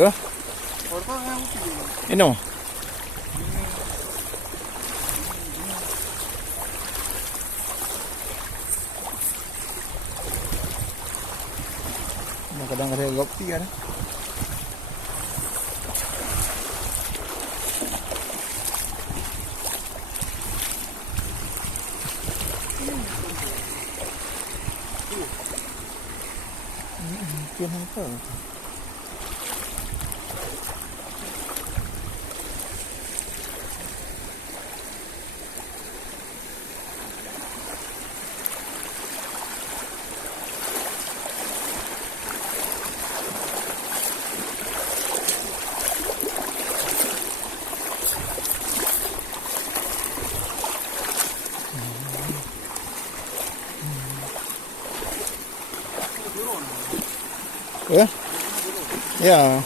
Ya. Ini. Kadang ada kopi kan. Mungkin apa? Ya. Ya.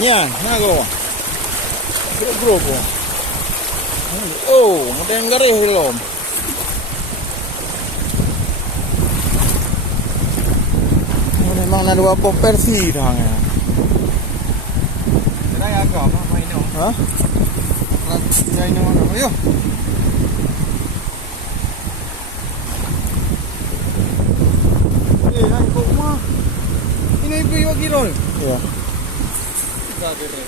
Yan, nago. Grupo. Oh, ada yang garih belum? Memang ada dua versi dah. Saya agak apa ini? Hah? Saya ini mana? Ayo. Hai kok mah. Ini ibu kilo. Ya. Tidak ada.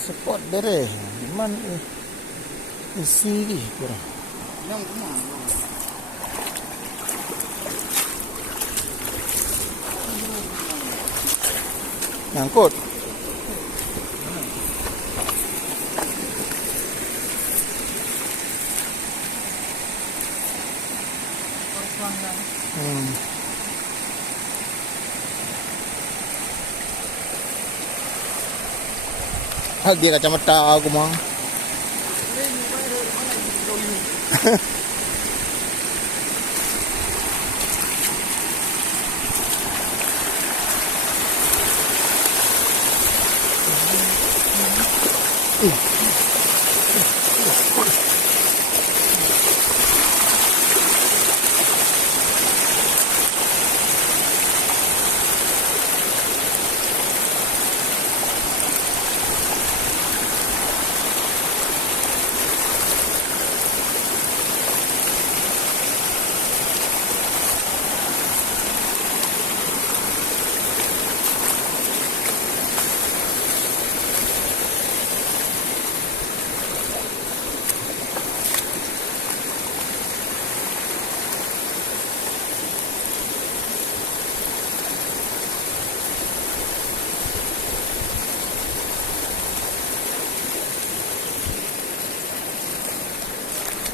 Spot dere, man isi di kurang. Yang mana? Nyangkut. Dia kacamata aku mah.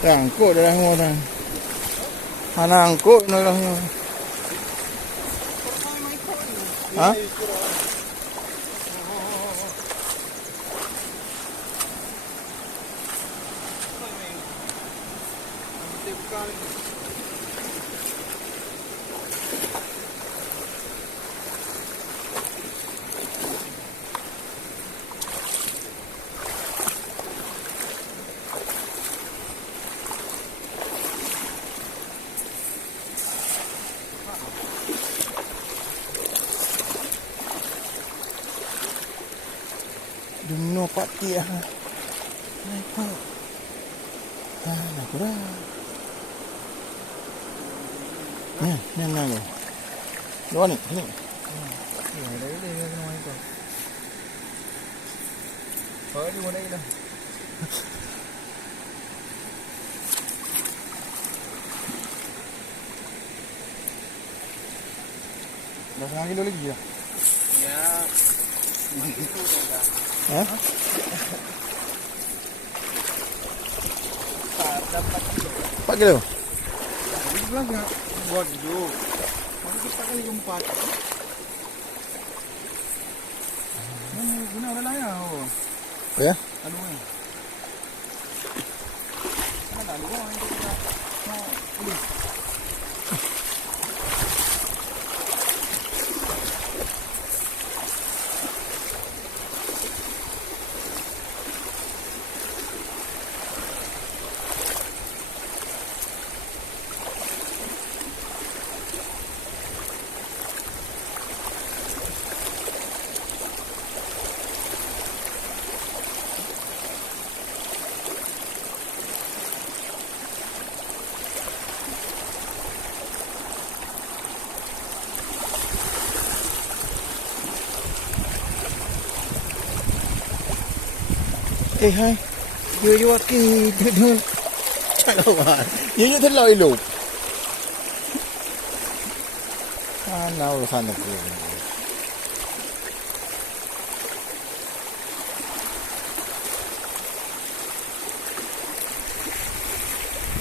Angkut dah semua dah. Mana angkut ni lah. Ha? Dunia pati ah. Naik. Nak kurang. Ni. Luar ni, sini. Ya, dari dia kena main tu. Bawa dia mana dah. Dah setengah kilo lagi dah. Ya. Ha? Dapat 4 kilo. Jadi bilang nak buat hidup. Kalau kita kali 4. Guna orang lain oh. Ya? Aduh ni. Mana aduh ni kita. Ini. Hai. Yo waki duduk. Cakap. Yo terlalu elok. Mana urusan aku.